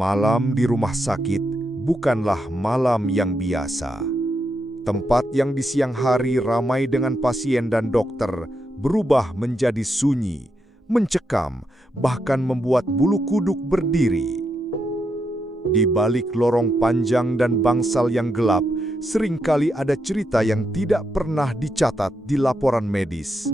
Malam di rumah sakit bukanlah malam yang biasa. Tempat yang di siang hari ramai dengan pasien dan dokter berubah menjadi sunyi, mencekam, bahkan membuat bulu kuduk berdiri. Di balik lorong panjang dan bangsal yang gelap, seringkali ada cerita yang tidak pernah dicatat di laporan medis.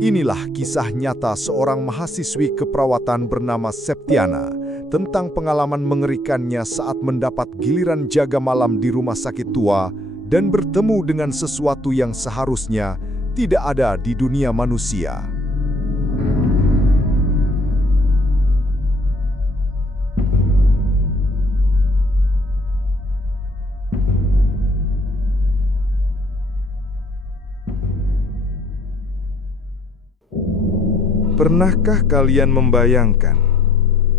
Inilah kisah nyata seorang mahasiswi keperawatan bernama Septiana tentang pengalaman mengerikannya saat mendapat giliran jaga malam di rumah sakit tua dan bertemu dengan sesuatu yang seharusnya tidak ada di dunia manusia. Pernahkah kalian membayangkan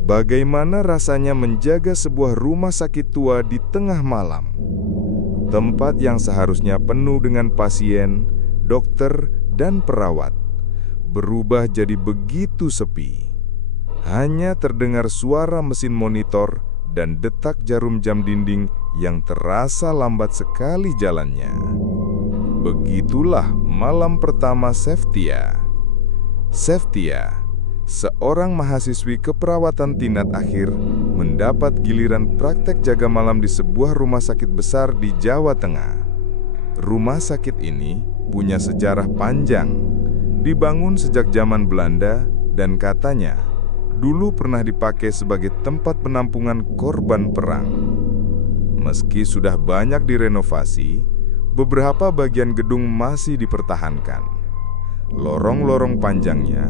bagaimana rasanya menjaga sebuah rumah sakit tua di tengah malam? Tempat yang seharusnya penuh dengan pasien, dokter, dan perawat berubah jadi begitu sepi. Hanya terdengar suara mesin monitor dan detak jarum jam dinding yang terasa lambat sekali jalannya. Begitulah malam pertama Septia. Septia, seorang mahasiswi keperawatan tingkat akhir, mendapat giliran praktek jaga malam di sebuah rumah sakit besar di Jawa Tengah. Rumah sakit ini punya sejarah panjang, dibangun sejak zaman Belanda dan katanya dulu pernah dipakai sebagai tempat penampungan korban perang. Meski sudah banyak direnovasi, beberapa bagian gedung masih dipertahankan. Lorong-lorong panjangnya,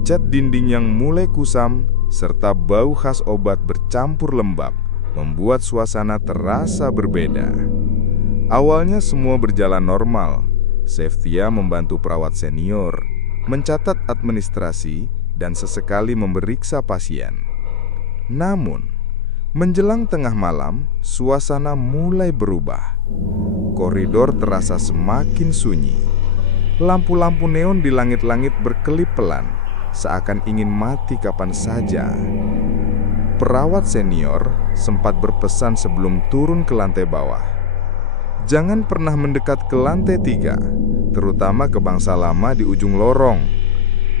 cat dinding yang mulai kusam, serta bau khas obat bercampur lembab membuat suasana terasa berbeda. Awalnya semua berjalan normal. Septia membantu perawat senior, mencatat administrasi, dan sesekali memeriksa pasien. Namun, menjelang tengah malam, suasana mulai berubah. Koridor terasa semakin sunyi. Lampu-lampu neon di langit-langit berkelip pelan, seakan ingin mati kapan saja. Perawat senior sempat berpesan sebelum turun ke lantai bawah. Jangan pernah mendekat ke lantai 3, terutama ke bangsa lama di ujung lorong.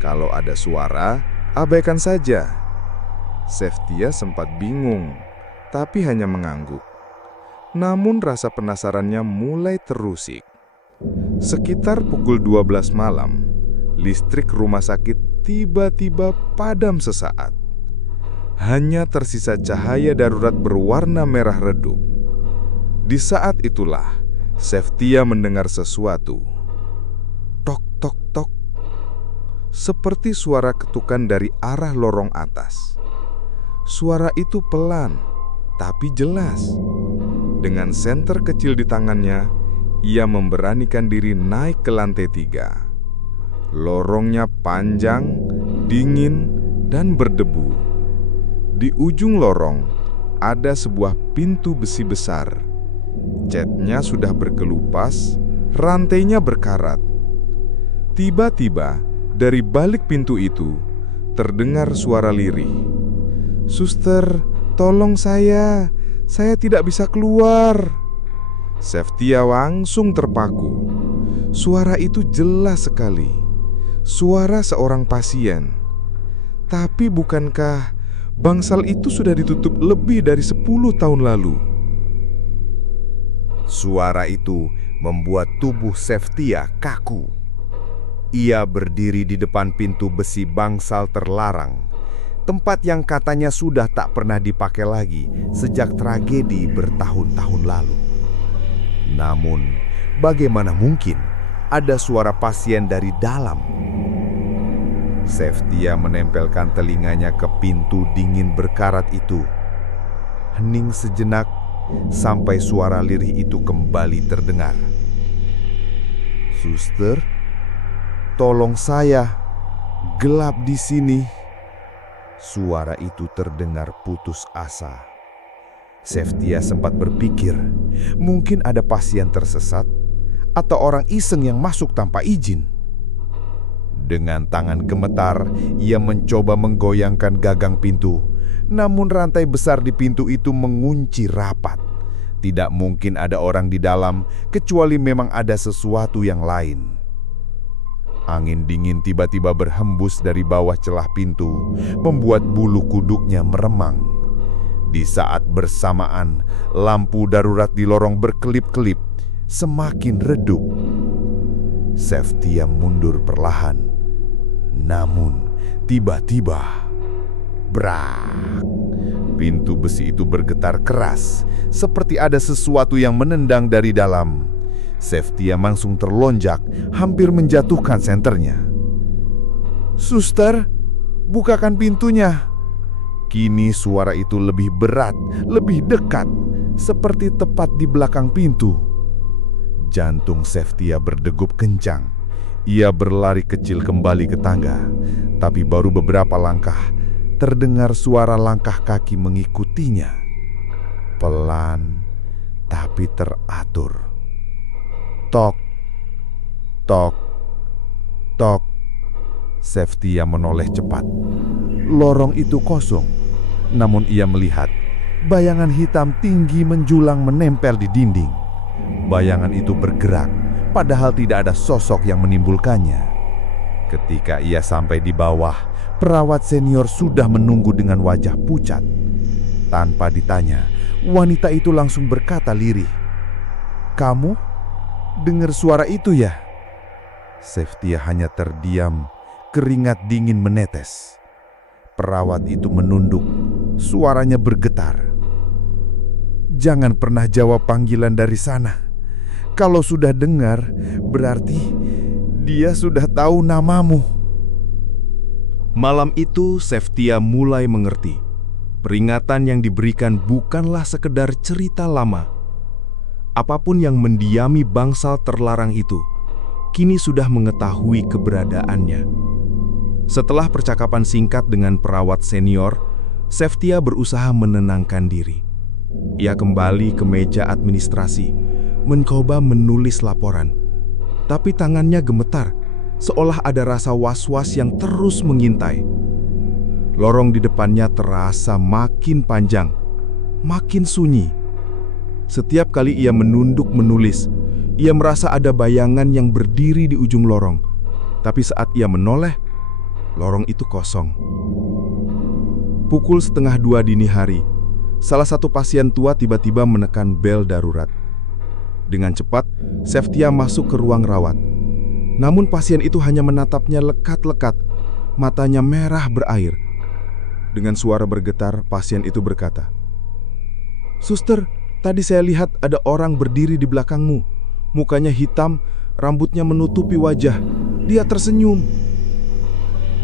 Kalau ada suara, abaikan saja. Septia sempat bingung, tapi hanya mengangguk. Namun rasa penasarannya mulai terusik. Sekitar pukul 12 malam, listrik rumah sakit tiba-tiba padam sesaat. Hanya tersisa cahaya darurat berwarna merah redup. Di saat itulah, Septia mendengar sesuatu. Tok, tok, tok. Seperti suara ketukan dari arah lorong atas. Suara itu pelan, tapi jelas. Dengan senter kecil di tangannya, ia memberanikan diri naik ke lantai 3. Lorongnya panjang, dingin, dan berdebu. Di ujung lorong ada sebuah pintu besi besar. Catnya sudah berkelupas, rantainya berkarat. Tiba-tiba dari balik pintu itu terdengar suara lirih. "Suster, tolong saya tidak bisa keluar." Septia langsung terpaku. Suara itu jelas sekali. Suara seorang pasien. Tapi bukankah bangsal itu sudah ditutup lebih dari 10 tahun lalu? Suara itu membuat tubuh Septia kaku. Ia berdiri di depan pintu besi bangsal terlarang, tempat yang katanya sudah tak pernah dipakai lagi sejak tragedi bertahun-tahun lalu. Namun, bagaimana mungkin ada suara pasien dari dalam? Septia menempelkan telinganya ke pintu dingin berkarat itu. Hening sejenak sampai suara lirih itu kembali terdengar. "Suster, tolong saya, gelap di sini." Suara itu terdengar putus asa. Septia sempat berpikir, mungkin ada pasien tersesat atau orang iseng yang masuk tanpa izin. Dengan tangan gemetar, ia mencoba menggoyangkan gagang pintu, namun rantai besar di pintu itu mengunci rapat. Tidak mungkin ada orang di dalam, kecuali memang ada sesuatu yang lain. Angin dingin tiba-tiba berhembus dari bawah celah pintu, membuat bulu kuduknya meremang. Di saat bersamaan, lampu darurat di lorong berkelip-kelip, semakin redup. Seftia mundur perlahan. Namun, tiba-tiba, brak! Pintu besi itu bergetar keras, seperti ada sesuatu yang menendang dari dalam. Seftia langsung terlonjak, hampir menjatuhkan senternya. "Suster, bukakan pintunya!" Kini suara itu lebih berat, lebih dekat, seperti tepat di belakang pintu. Jantung Seftia berdegup kencang. Ia berlari kecil kembali ke tangga, tapi baru beberapa langkah, terdengar suara langkah kaki mengikutinya. Pelan, tapi teratur. Tok, tok, tok. Seftia menoleh cepat. Lorong itu kosong, namun ia melihat bayangan hitam tinggi menjulang menempel di dinding. Bayangan itu bergerak, padahal tidak ada sosok yang menimbulkannya. Ketika ia sampai di bawah, perawat senior sudah menunggu dengan wajah pucat. Tanpa ditanya, wanita itu langsung berkata lirih, "Kamu dengar suara itu ya?" Seftia hanya terdiam, keringat dingin menetes. Perawat itu menunduk, suaranya bergetar. "Jangan pernah jawab panggilan dari sana. Kalau sudah dengar, berarti dia sudah tahu namamu." Malam itu Seftia mulai mengerti. Peringatan yang diberikan bukanlah sekedar cerita lama. Apapun yang mendiami bangsal terlarang itu, kini sudah mengetahui keberadaannya. Setelah percakapan singkat dengan perawat senior, Seftia berusaha menenangkan diri. Ia kembali ke meja administrasi, mencoba menulis laporan. Tapi tangannya gemetar, seolah ada rasa was-was yang terus mengintai. Lorong di depannya terasa makin panjang, makin sunyi. Setiap kali ia menunduk menulis, ia merasa ada bayangan yang berdiri di ujung lorong. Tapi saat ia menoleh, lorong itu kosong. Pukul 1:30 dini hari, salah satu pasien tua tiba-tiba menekan bel darurat. Dengan cepat, Seftia masuk ke ruang rawat. Namun pasien itu hanya menatapnya lekat-lekat, matanya merah berair. Dengan suara bergetar, pasien itu berkata, "Suster, tadi saya lihat ada orang berdiri di belakangmu. Mukanya hitam, rambutnya menutupi wajah. Dia tersenyum."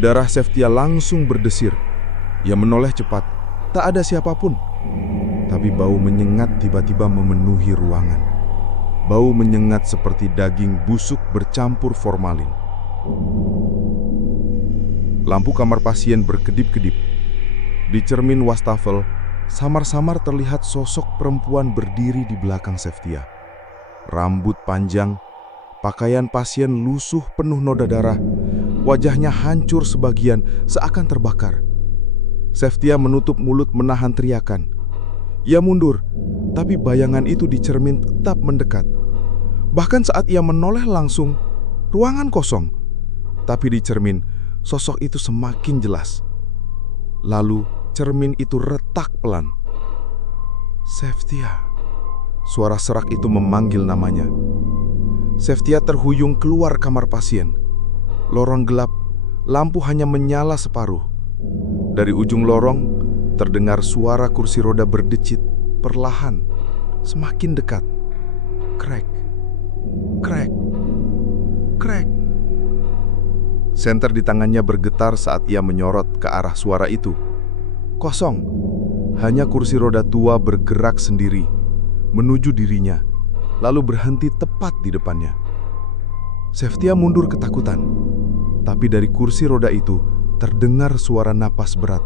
Darah Seftia langsung berdesir. Ia menoleh cepat. Tak ada siapapun. Tapi bau menyengat tiba-tiba memenuhi ruangan. Bau menyengat seperti daging busuk bercampur formalin. Lampu kamar pasien berkedip-kedip. Di cermin wastafel, samar-samar terlihat sosok perempuan berdiri di belakang Seftia. Rambut panjang, pakaian pasien lusuh penuh noda darah, wajahnya hancur sebagian seakan terbakar. Seftia menutup mulut menahan teriakan. Ia mundur, tapi bayangan itu di cermin tetap mendekat. Bahkan saat ia menoleh langsung, ruangan kosong. Tapi di cermin, sosok itu semakin jelas. Lalu cermin itu retak pelan. "Seftia." Suara serak itu memanggil namanya. Seftia terhuyung keluar kamar pasien. Lorong gelap, lampu hanya menyala separuh. Dari ujung lorong, terdengar suara kursi roda berdecit, perlahan, semakin dekat. Krek, krek, krek. Senter di tangannya bergetar saat ia menyorot ke arah suara itu. Kosong, hanya kursi roda tua bergerak sendiri, menuju dirinya, lalu berhenti tepat di depannya. Seftia mundur ketakutan, tapi dari kursi roda itu terdengar suara napas berat,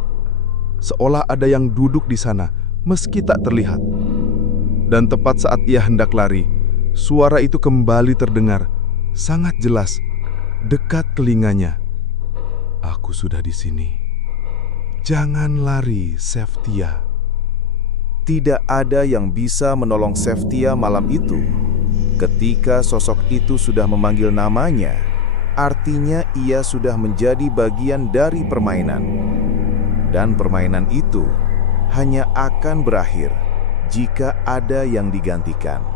seolah ada yang duduk di sana meski tak terlihat. Dan tepat saat ia hendak lari, suara itu kembali terdengar, sangat jelas, dekat telinganya. "Aku sudah di sini." Jangan lari, Seftia. Tidak ada yang bisa menolong Seftia malam itu. Ketika sosok itu sudah memanggil namanya, artinya ia sudah menjadi bagian dari permainan. Dan permainan itu hanya akan berakhir jika ada yang digantikan.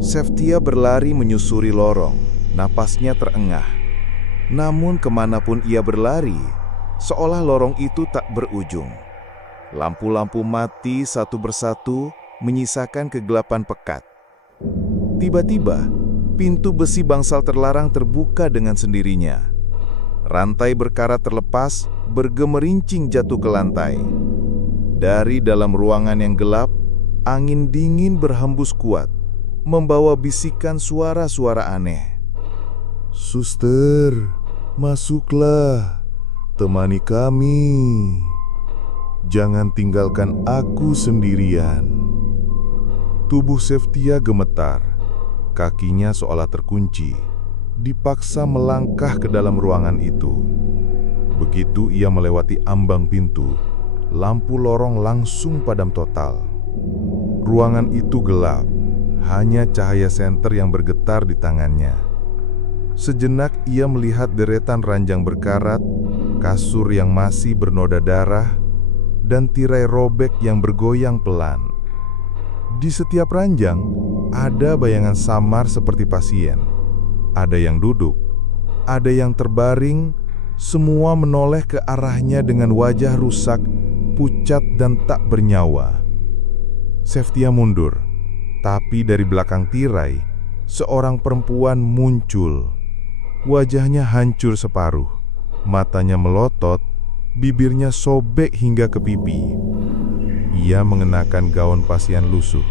Seftia berlari menyusuri lorong, napasnya terengah. Namun kemanapun ia berlari, seolah lorong itu tak berujung. Lampu-lampu mati satu persatu menyisakan kegelapan pekat. Tiba-tiba, pintu besi bangsal terlarang terbuka dengan sendirinya. Rantai berkarat terlepas, bergemerincing jatuh ke lantai. Dari dalam ruangan yang gelap, angin dingin berhembus kuat, membawa bisikan suara-suara aneh. Suster, masuklah. Temani kami. Jangan tinggalkan aku sendirian. Tubuh Seftia gemetar. Kakinya seolah terkunci. Dipaksa melangkah ke dalam ruangan itu. Begitu ia melewati ambang pintu, lampu lorong langsung padam total. Ruangan itu gelap, hanya cahaya senter yang bergetar di tangannya. Sejenak ia melihat deretan ranjang berkarat, kasur yang masih bernoda darah, dan tirai robek yang bergoyang pelan. Di setiap ranjang ada bayangan samar seperti pasien. Ada yang duduk, ada yang terbaring, semua menoleh ke arahnya dengan wajah rusak, pucat dan tak bernyawa. Seftia mundur, tapi dari belakang tirai, seorang perempuan muncul. Wajahnya hancur separuh, matanya melotot, bibirnya sobek hingga ke pipi. Ia mengenakan gaun pasien lusuh.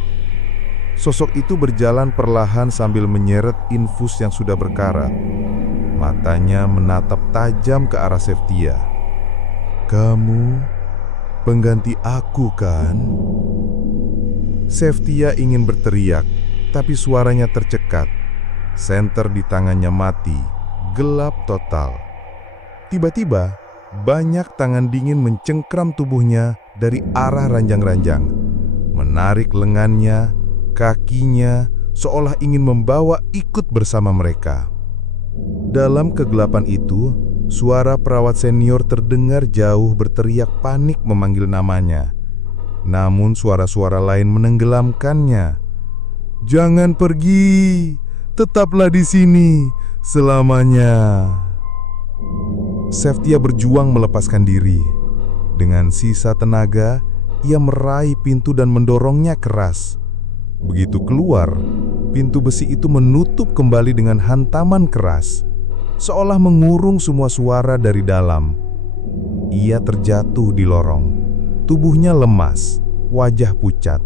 Sosok itu berjalan perlahan sambil menyeret infus yang sudah berkarat. Matanya menatap tajam ke arah Seftia. Kamu pengganti aku, kan? Seftia ingin berteriak, tapi suaranya tercekat. Senter di tangannya mati, gelap total. Tiba-tiba, banyak tangan dingin mencengkram tubuhnya dari arah ranjang-ranjang, menarik lengannya, kakinya, seolah ingin membawa ikut bersama mereka. Dalam kegelapan itu, suara perawat senior terdengar jauh berteriak panik memanggil namanya. Namun suara-suara lain menenggelamkannya. Jangan pergi, tetaplah di sini selamanya. Seftia berjuang melepaskan diri. Dengan sisa tenaga, ia meraih pintu dan mendorongnya keras. Begitu keluar, pintu besi itu menutup kembali dengan hantaman keras, seolah mengurung semua suara dari dalam. Ia terjatuh di lorong, tubuhnya lemas, wajah pucat.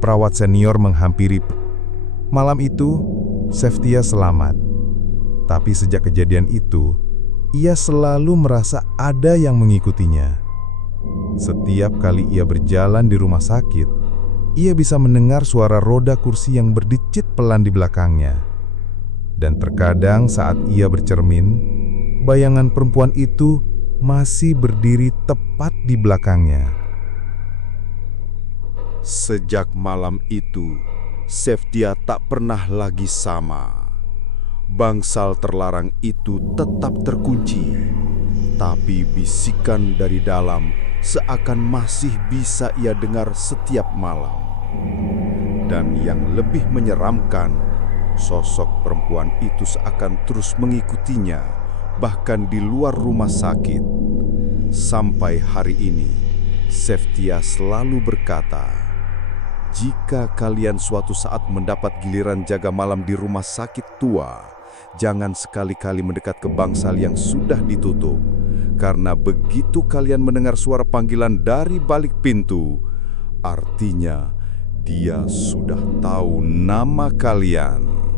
Perawat senior menghampiri. Malam itu, Seftia selamat. Tapi sejak kejadian itu, ia selalu merasa ada yang mengikutinya. Setiap kali ia berjalan di rumah sakit, ia bisa mendengar suara roda kursi yang berdecit pelan di belakangnya. Dan terkadang saat ia bercermin, bayangan perempuan itu masih berdiri tepat di belakangnya. Sejak malam itu, Seftia tak pernah lagi sama. Bangsal terlarang itu tetap terkunci, tapi bisikan dari dalam seakan masih bisa ia dengar setiap malam. Dan yang lebih menyeramkan, sosok perempuan itu seakan terus mengikutinya, bahkan di luar rumah sakit. Sampai hari ini, Seftia selalu berkata, "Jika kalian suatu saat mendapat giliran jaga malam di rumah sakit tua, jangan sekali-kali mendekat ke bangsal yang sudah ditutup. Karena begitu kalian mendengar suara panggilan dari balik pintu, artinya dia sudah tahu nama kalian."